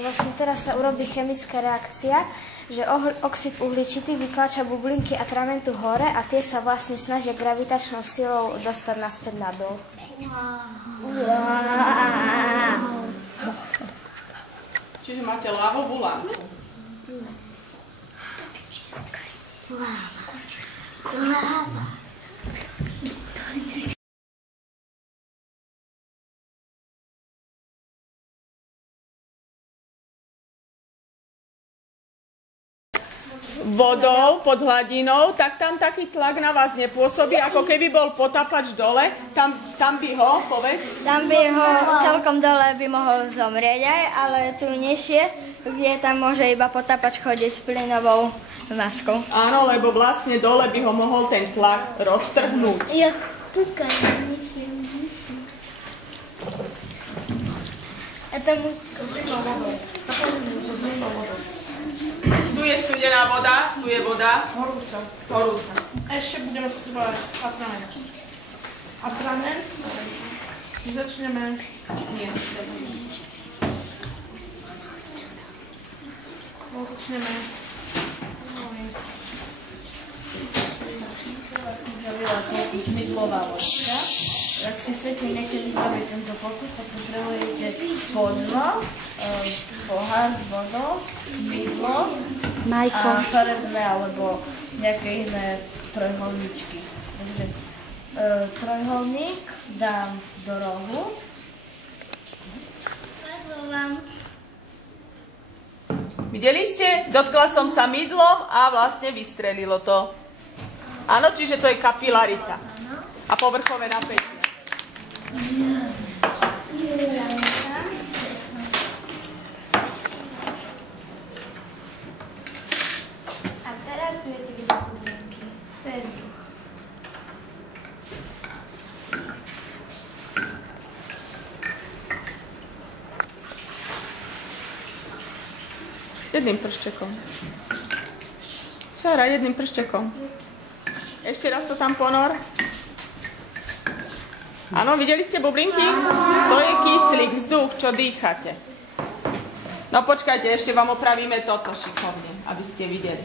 Vlastne teraz sa urobí chemická reakcia, že oxid uhličitý vytlača bublinky atramentu hore a tie sa vlastne snažia gravitačnou silou dostať naspäť nadol. Čiže máte lávovú lampu. Vodou pod hladinou, tak tam taký tlak na vás nepôsobí, ako keby bol potapač dole. Tam by ho, povedz. Tam by ho celkom dole by mohol zomrieť aj, ale tu nižšie, kde tam môže iba potapač chodiť s plynovou maskou. Áno, lebo vlastne dole by ho mohol ten tlak roztrhnúť. Ja kúkam, myslím. A tomu... Tu je studená voda, tu je voda. Horúca. Ešte budeme potrebovať atramen. Atramen si začneme... Nie. Začneme... Mydlová ložka. Ak si chcete niekedy zrobiť tento pokus, tak potrebujete podnos, pohár s vodou, mydlo a farebné alebo nejaké iné trojholničky. Takže trojholník dám do rohu. Videli ste? Dotkla som sa mydlom a vlastne vystrelilo to. Áno, čiže to je kapilarita. A povrchové napätie. A teraz budete vidieť bublinky. To je vzduch. Jedným prštekom. Sára, jedným prštekom. Ešte raz to tam ponor. Áno, videli ste bublinky? To je kyslík, vzduch, čo dýchate. No počkajte, ešte vám opravíme toto šikovne, aby ste videli.